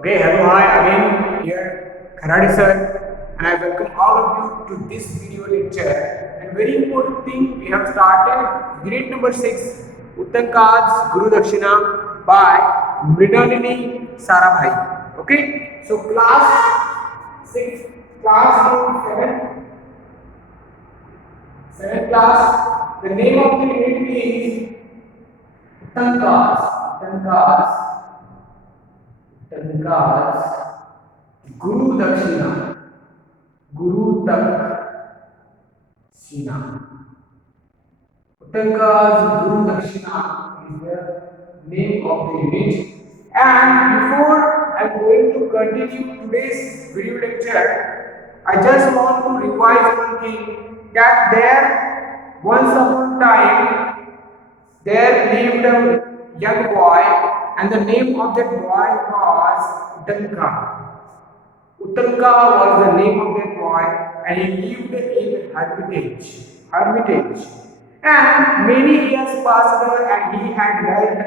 Okay, hello, hi again. Here, Kharadi sir, and I welcome all of you to this video lecture. And very important thing, we have started grade number 6, Uttanka's Guru Dakshina by Mrinalini Sarabhai. Okay, so class 6, class 7th class. The name of the unit is Uttanka's Guru Dakshina. Guru Dakshina. Uttanka's Guru Dakshina is the name of the unit. And before I am going to continue today's video lecture, I just want to revise one thing, that there once upon a time there lived a young boy, and the name of that boy was Uttanka. Uttanka was the name of that boy, and he lived in hermitage. And many years passed, and he had learned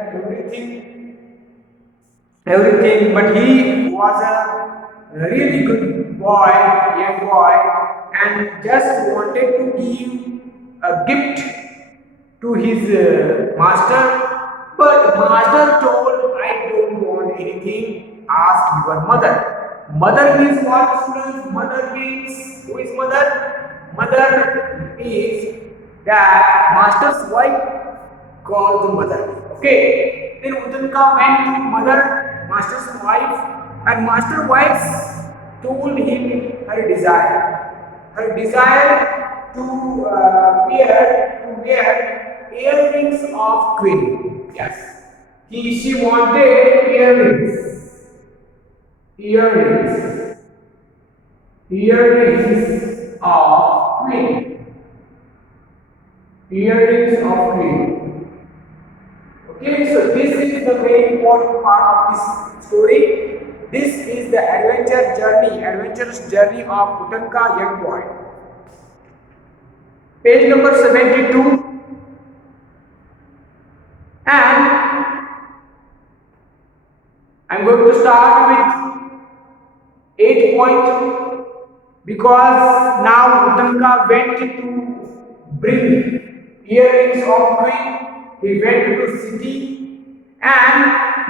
everything, but he was a really good boy, young boy, and just wanted to give a gift to his master. But master told, I don't want anything, ask your mother. Mother means what, students? Mother means, who is mother? Mother is that master's wife called the mother. Okay. Then Uttanka went to mother, master's wife, and master wife told him her desire. Her desire to wear earrings of queen. Yes. She wanted earrings. Earrings of queen. Earrings of queen. Okay, so this is the very important part of this story. This is the adventurous journey of Uttanka young boy. Page number 72. And I'm going to start with 8 point, because now Uttanka went to bring earrings of queen. He went to city, and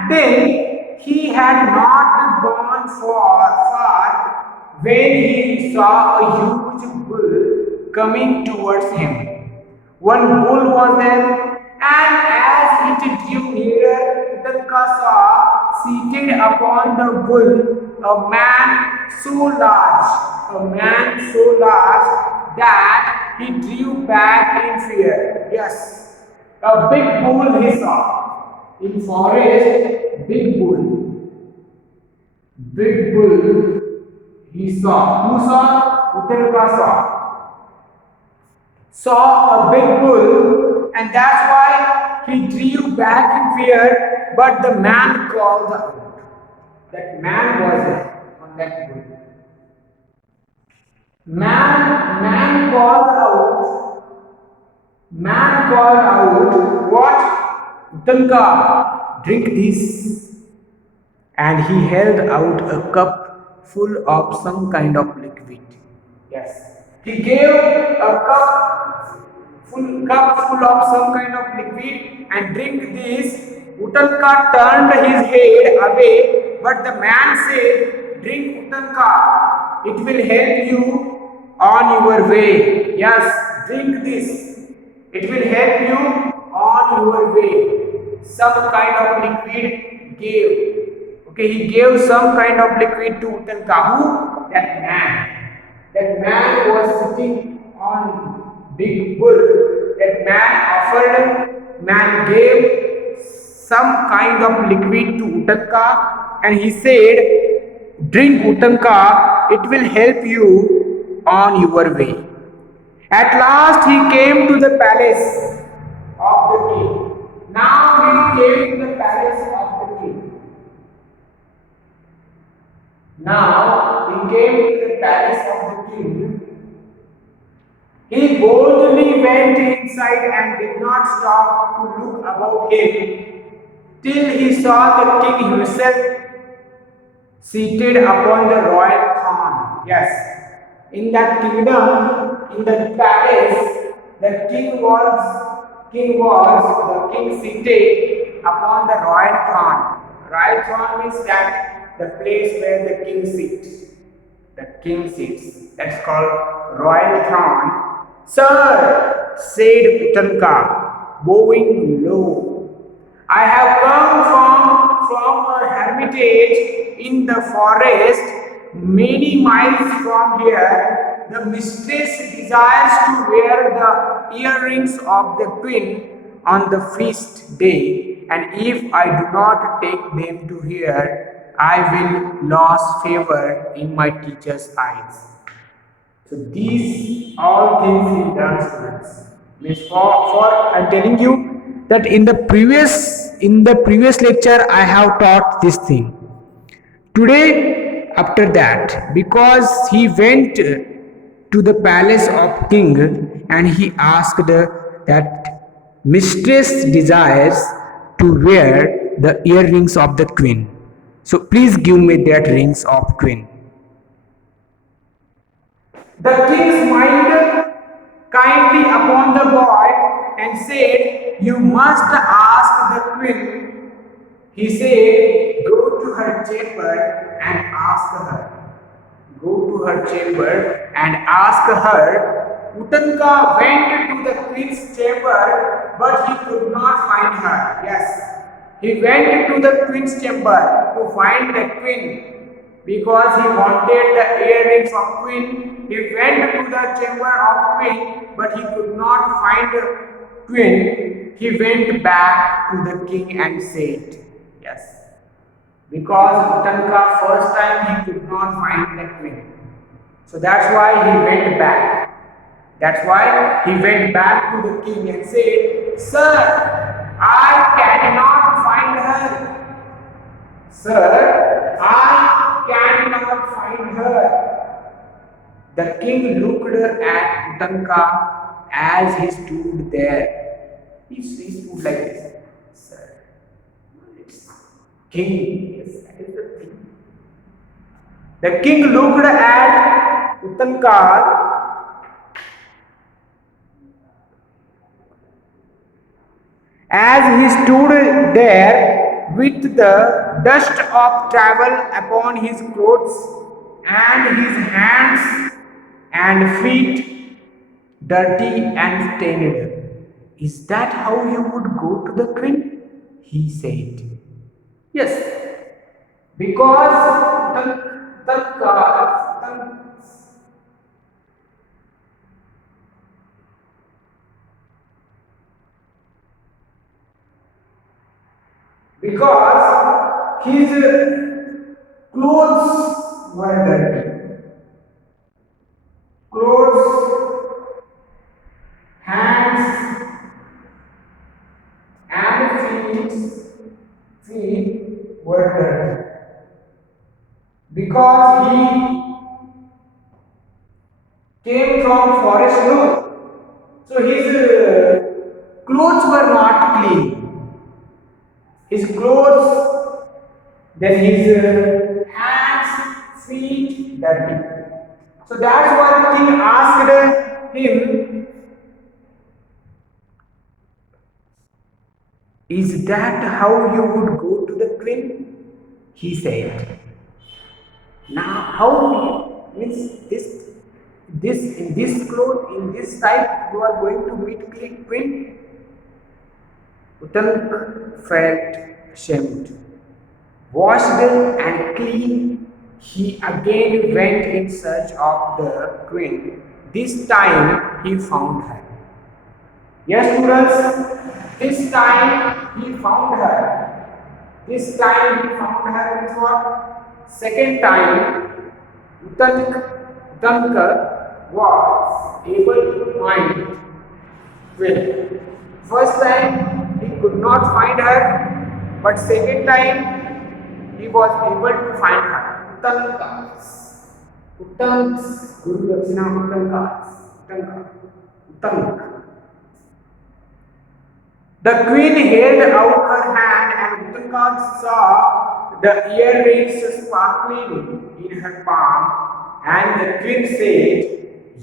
then he had not gone far when he saw a huge bull coming towards him. One bull was there, and as it drew nearer, Uttanka saw seated upon the bull a man so large that he drew back in fear. Yes. A big bull he saw. In forest, big bull. Big bull he saw. Who saw? Uttanka saw a big bull, and that's why he drew back in fear, but the man called out. That man was there on that bull. Man called out, what? Uttanka, drink this. And he held out a cup full of some kind of liquid. Yes. He gave a cup full of some kind of liquid, and drink this. Uttanka turned his head away, but the man said, drink, Uttanka. It will help you on your way. Yes, drink this. It will help you on your way. Some kind of liquid gave. Okay, he gave some kind of liquid to Uttanka. Who? That man. That man was sitting on big bull. That man gave some kind of liquid to Uttanka, and he said, drink, Uttanka, it will help you on your way. At last he came to the palace of the king. Now he came to the palace of the king. He boldly went inside and did not stop to look about him till he saw the king himself seated upon the royal throne. Yes, in that kingdom, in the palace, the king seated upon the royal throne. Royal throne means that the place where the king sits. The king sits. That's called royal throne. Sir, said Utanka, bowing low, I have come from a hermitage in the forest many miles from here. The mistress desires to wear the earrings of the queen on the feast day, and if I do not take them to her, I will lose favor in my teacher's eyes. So these all things he done, students. Means for I'm telling you that in the previous lecture I have taught this thing. Today, after that, because he went to the palace of king and he asked that mistress desires to wear the earrings of the queen. So please give me that rings of queen. The king smiled kindly upon the boy and said, You must ask the queen. He said, Go to her chamber and ask her. Go to her chamber and ask her. Utanka went to the queen's chamber, but he could not find her. Yes, he went to the queen's chamber to find the queen because he wanted the earrings of queen. He went to the chamber of queen, but he could not find the queen. He went back to the king and said, yes. Because Utanka first time he could not find the queen. So that's why he went back. That's why he went back to the king and said, Sir, I cannot find her. Sir, I cannot find her. The king looked at Utanka as he stood there. He stood like this. Sir, it's king. Yes, that is the thing. The king looked at Utanka as he stood there with the dust of travel upon his clothes and his hands and feet dirty and stained. Is that how you would go to the queen? He said. Yes, because his clothes were dirty. Clothes, hands, and feet were dirty. Because he came from forest look. So his clothes were not clean. His clothes, then his hands, feet dirty. So that's why the king asked him, Is that how you would go to the queen? He said. Now how means this in this cloth, in this type you are going to meet queen? Utank felt ashamed. Washed and clean, he again went in search of the queen. This time he found her. Yes, students, this time he found her. This time he found her means what? Second time, Utanka was able to find queen. First time he could not find her, but second time he was able to find her. Utankas. Utanks. Guru Dakshina Utankas. Utank. The queen held out her hand and Utankas saw the earrings sparkling in her palm, and the queen said,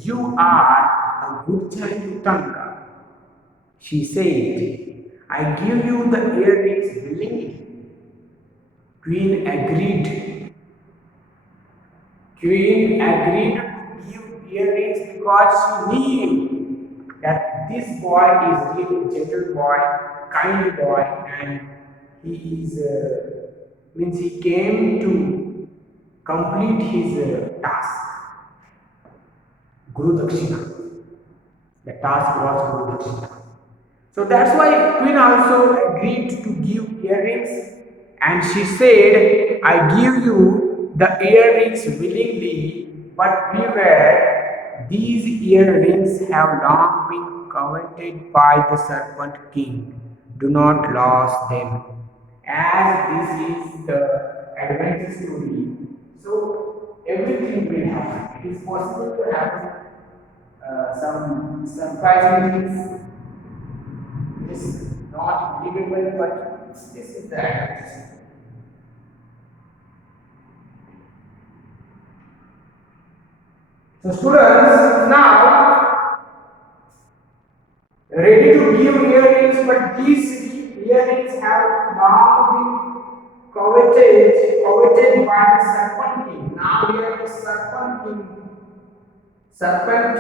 "You are a good child, Utanga." She said, "I give you the earrings willingly." Queen agreed. Queen agreed to give earrings because she knew that this boy is really gentle boy, kind boy, and he is means he came to complete his task, Guru Dakshina. The task was Guru Dakshina. So that's why Queen also agreed to give earrings, and she said, "I give you the earrings willingly, but beware, these earrings have long been coveted by the Serpent King. Do not lose them." As this is the adventure story, so everything will happen. It is possible to happen some surprising things. This is not believable, but this is the adventure. So students, now ready to give earrings, but these earrings have now been coveted by the Serpent King. Now here the Serpent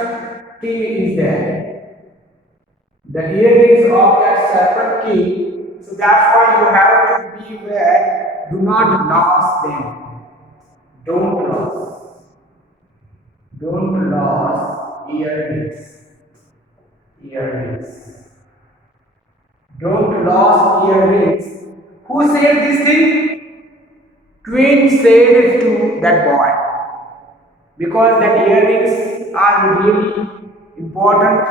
King is there. The earrings of that Serpent King. So that's why you have to beware. Do not lose them. Don't lose. Don't lose earrings. Earrings. Don't lose earrings. Who said this thing? Queen said it to that boy. Because that earrings are really important.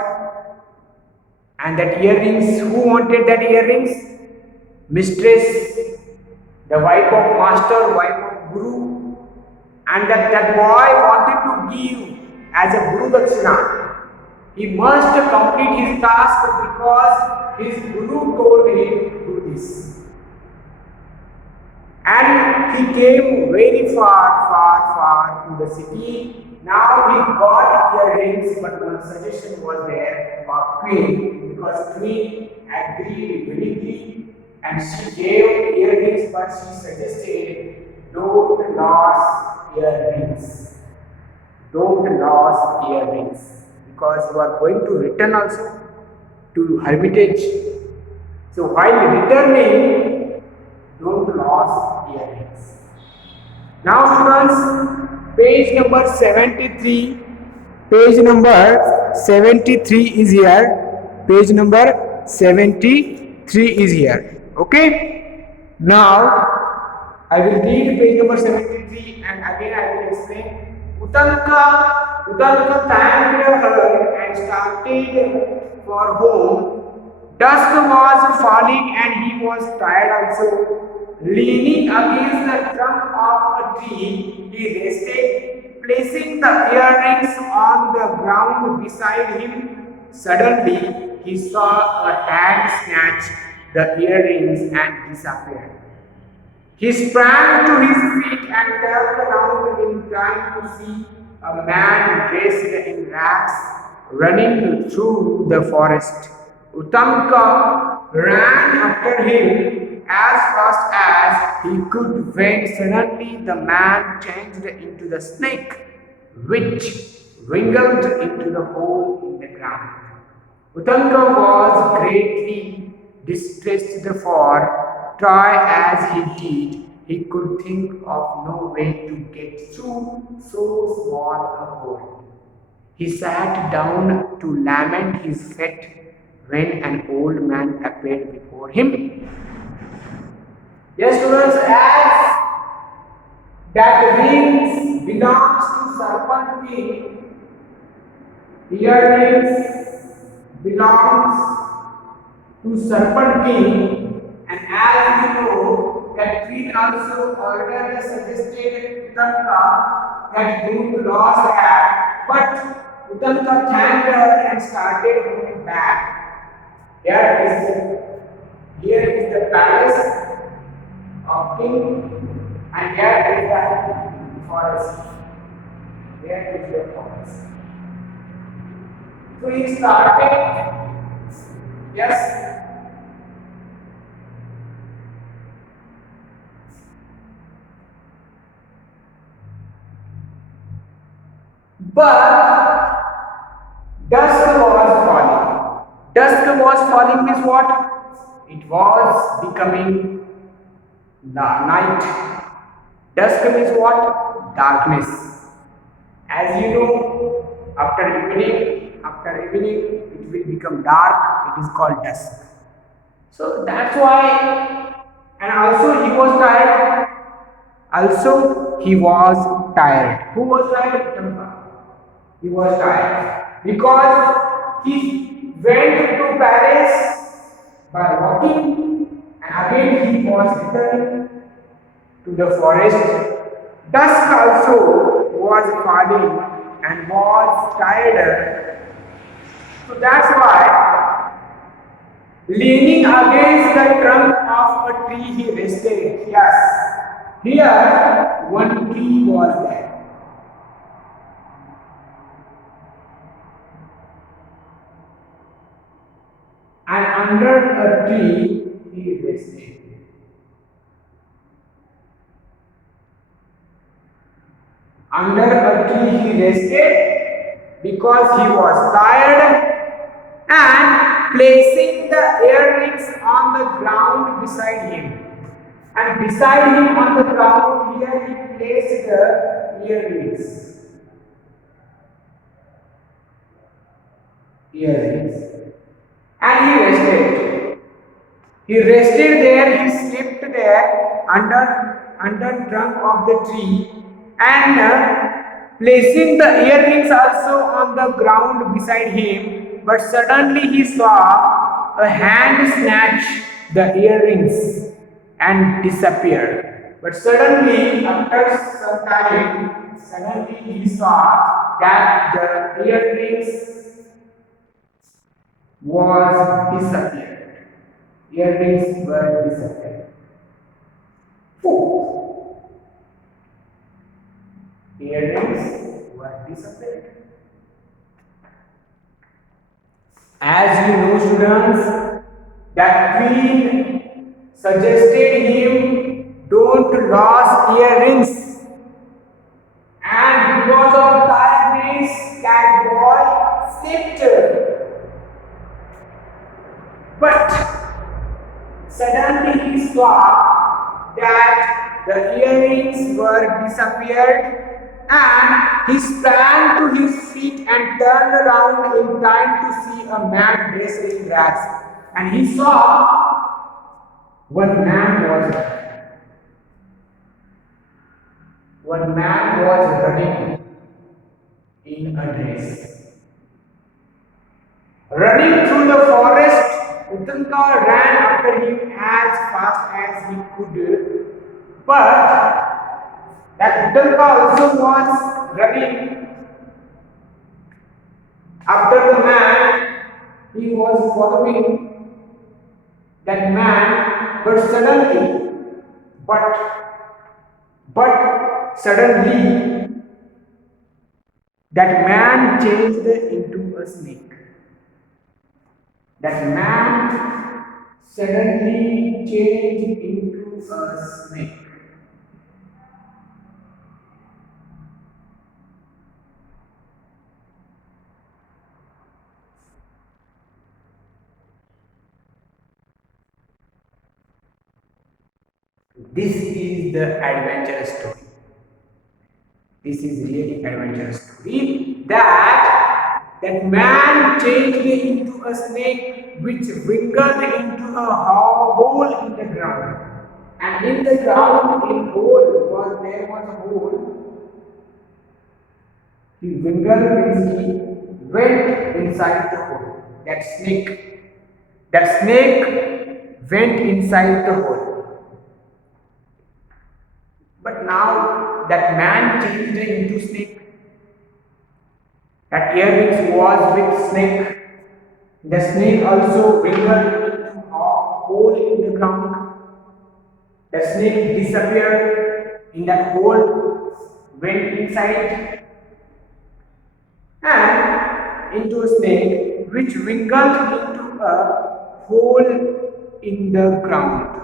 And that earrings, who wanted that earrings? Mistress, the wife of master, wife of guru. And that boy wanted to give as a Guru Dakshina. He must complete his task because his Guru told him to do this. And he came very far to the city. Now he got earrings, but one suggestion was there of Queen, because Queen agreed willingly and she gave earrings, but she suggested, don't lose earrings. Don't lose earrings, because you are going to return also to Hermitage. So while returning, don't lose earrings. Now students, page number 73. Page number 73 is here. Page number 73 is here. Okay. Now I will read page number 73 and again I will explain. Utanka thanked her and started for home. Dusk was falling and he was tired also. Leaning against the trunk of a tree, he rested, placing the earrings on the ground beside him. Suddenly, he saw a hand snatch the earrings and disappear. He sprang to his feet and turned around in time to see a man dressed in rags running through the forest. Utamka ran after him as fast as he could when suddenly the man changed into the snake, which wriggled into the hole in the ground. Utanka was greatly distressed, for try as he did, he could think of no way to get through so small a hole. He sat down to lament his fate when an old man appeared before him. Yes, students, as that rings belongs to Serpent King, earrings belongs to Serpent King, and as you know that Queen also earlier suggested Utanka that Guru lost her, but Utanka thanked her and started going back. Here is the palace of king, and here is the forest. Here is the forest. So he started, yes, but dusk was falling. Dusk was falling means what? It was becoming night. Dusk means what? Darkness. As you know, after evening, it will become dark. It is called dusk. So that's why, and also he was tired. Also, he was tired. Who was tired? Champa. He was tired because he went to Paris by walking, and again he was returning to the forest. Dusk also was falling and was tired. So that's why, leaning against the trunk of a tree, he rested. Yes, here one tree was there. And under a tree, he rested. Under a tree, he rested because he was tired, and placing the earrings on the ground beside him. And beside him on the ground, here he placed the earrings. Earrings. And he rested. He rested there, he slept there under trunk of the tree, and placing the earrings also on the ground beside him. But suddenly he saw a hand snatch the earrings and disappear. But suddenly, after some time, suddenly he saw that the earrings was disappeared. Earrings were disappeared. Four. Earrings were disappeared. As you know, students, that queen suggested him don't lose earrings, and because of tiredness, that boy slept. But suddenly he saw that the earrings were disappeared, and he sprang to his feet and turned around in time to see a man dressed in rags. And he saw one man was running in a dress. Running through the forest, Uttanka ran after him as fast as he could, but that Uttanka also was running after the man. He was following that man, but suddenly that man changed into a snake. That man suddenly changed into a snake. This is the adventurous story. This is really adventurous story that man changed into a snake which wriggled into a hole in the ground. And in the ground, there was a hole. He wriggled means he went inside the hole. That snake went inside the hole. But now that man changed into snake. That earrings was with snake. The snake also wriggled into a hole in the ground. The snake disappeared in that hole, went inside and into a snake which wiggled into a hole in the ground.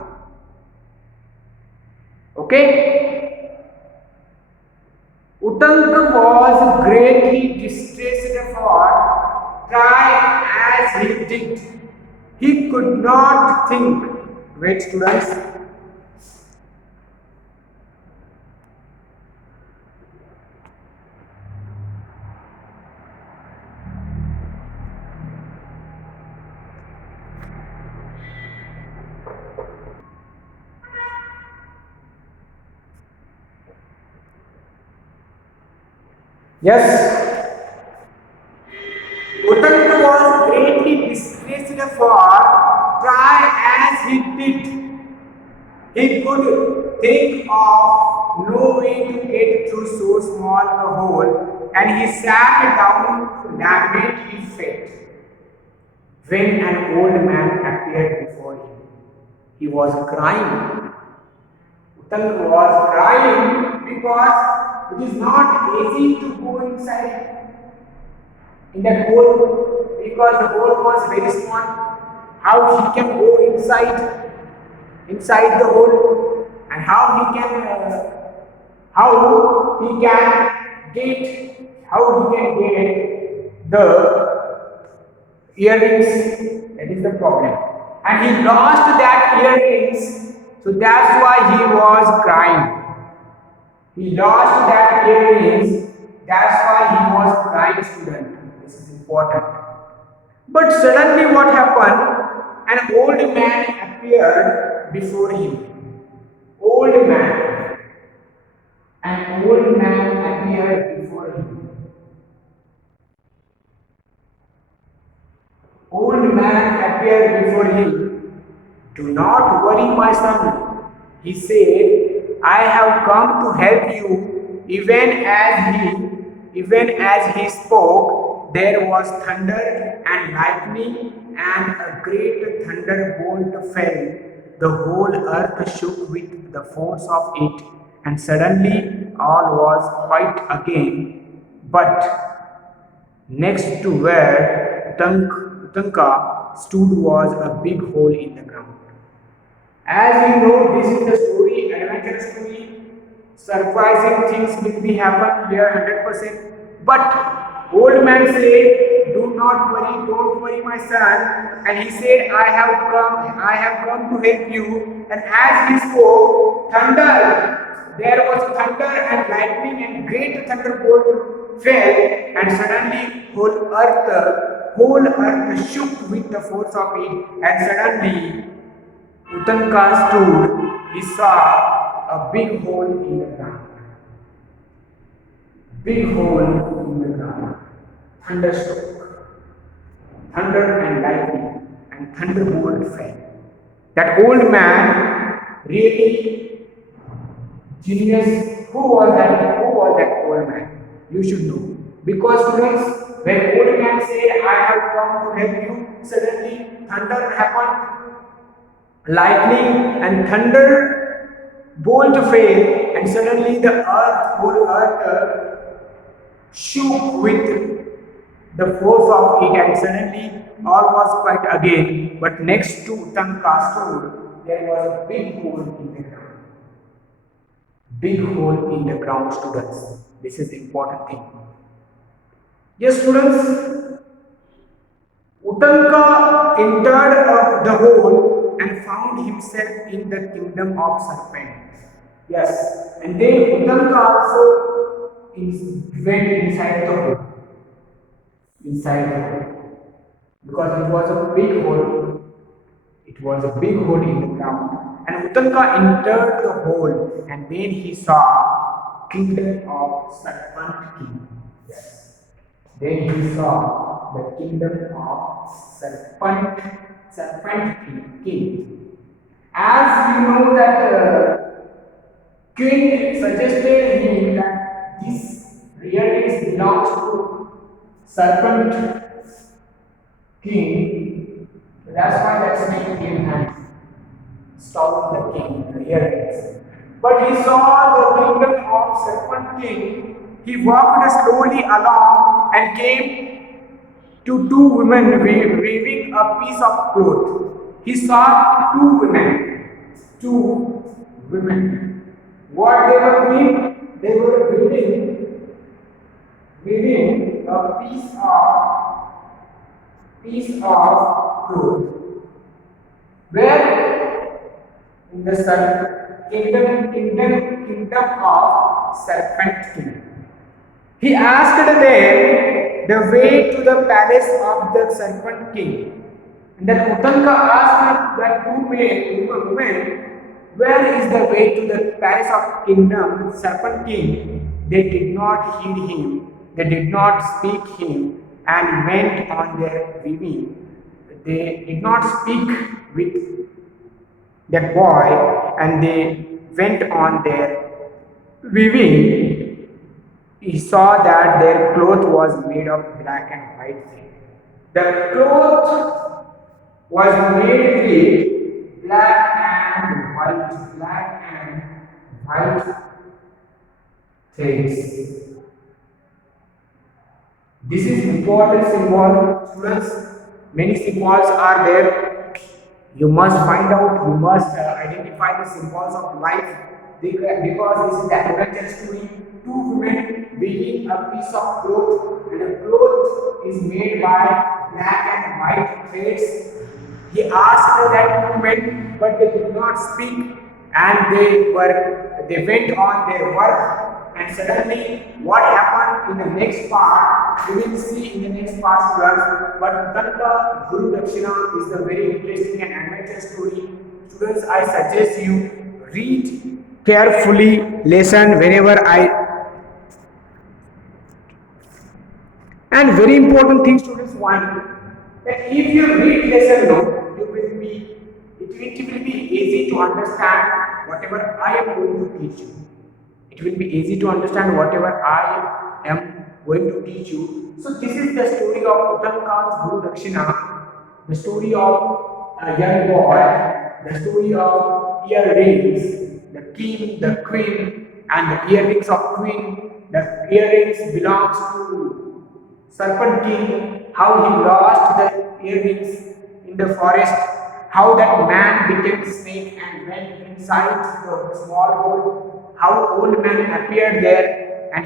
Okay? Utanka was greatly distressed for try as he did. He could not think. Wait, students. Yes, Utanka was greatly distressed for try as he did. He could think of no way to get through so small a hole, and he sat down to lament his fate. When an old man appeared before him, he was crying. Utanka was crying because it is not easy to go inside in that hole because the hole was very small. How he can go inside the hole, and how he can get the earrings. That is the problem, and he lost that earrings, so that's why he was crying. He lost that earrings, that's why he was crying, student. This is important. But suddenly what happened? An old man appeared before him. Old man. An old man appeared before him. Old man appeared before him. Do not worry, my son. He said, I have come to help you. Even as he spoke, there was thunder and lightning, and a great thunderbolt fell. The whole earth shook with the force of it, and suddenly all was quiet again. But next to where Utanka stood was a big hole in the ground. As you know, this is the story, adventure story. Surprising things will be happen here 100%. But old man said, "Do not worry, don't worry, my son." And he said, I have come to help you." And as he spoke, there was thunder and lightning and great thunderbolt fell, and suddenly whole earth shook with the force of it, and suddenly Utanka stood, he saw a big hole in the ground. Big hole in the ground. Thunderstruck. Thunder and lightning and thunderbolt fell. That old man, really genius. Who was that? Who was that old man? You should know. Because students, when old man said, I have come to help you, suddenly thunder happened, lightning and thunder bolt fell, and suddenly whole earth shook with the force of it, and suddenly all was quiet again. But next to Utanka stood, there was a big hole in the ground. Big hole in the ground, students. This is important thing. Yes, students. Utanka entered the hole and found himself in the kingdom of serpents. Yes, and then Utanka also went inside the hole. Because it was a big hole. It was a big hole in the ground. And Utanka entered the hole, and then he saw kingdom of serpent king. Yes. Then he saw the kingdom of serpent king. As you know that king suggested him that this really belongs to serpent king. That's why that snake came and sound the king, the earrings. But he saw the kingdom of serpent king. He walked slowly along and came to two women weaving a piece of cloth. He saw two women. Two women. What they were doing? They were weaving a piece of cloth. Where in the kingdom of serpent king. He asked them the way to the palace of the serpent king. And then Utanka asked that two women, where is the way to the palace of kingdom serpent king? They did not heed him, they did not speak him, and went on their weaving. They did not speak with that boy, and they went on their weaving. He saw that their cloth was made of black and white thread. The cloth was made with black and white threads. This is important symbol, students. Many symbols are there. You must find out, you must identify the symbols of life because this is the adventure story. Two women weaving a piece of cloth, and the cloth is made by black and white threads. He asked that women, but they did not speak, and they went on their work. And suddenly, what happened in the next part, we will see in the next part, students. But Utanka Guru Dakshina is the very interesting and adventure story. Students, I suggest you read carefully, listen whenever and very important thing, students, one, that if you read lesson note, it will be easy to understand whatever I am going to teach you. It will be easy to understand whatever I am going to teach you. So this is the story of Utanka's Guru Dakshina, the story of a young boy, the story of earrings, the king, the queen, and the earrings of queen. The earrings belongs to serpent king, how he lost the earrings in the forest, how that man became snake and went inside the small hole, how old man appeared there and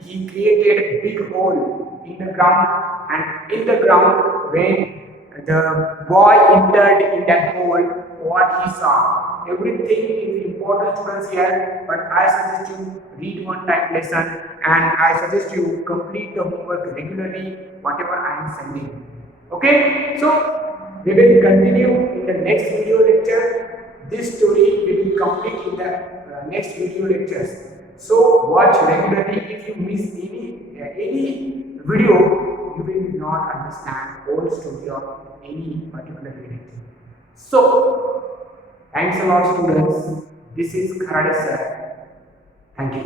he created a big hole in the ground, and in the ground when the boy entered in that hole, what he saw. Everything is important, students, here, but I suggest you read one time lesson, and I suggest you complete the homework regularly, whatever I am sending. Okay, so we will continue in the next video lecture. This story we will complete in the next video lectures. So watch regularly. If you miss any video, you will not understand whole story of any particular unit. So thanks a lot, students. This is Kharade sir. Thank you.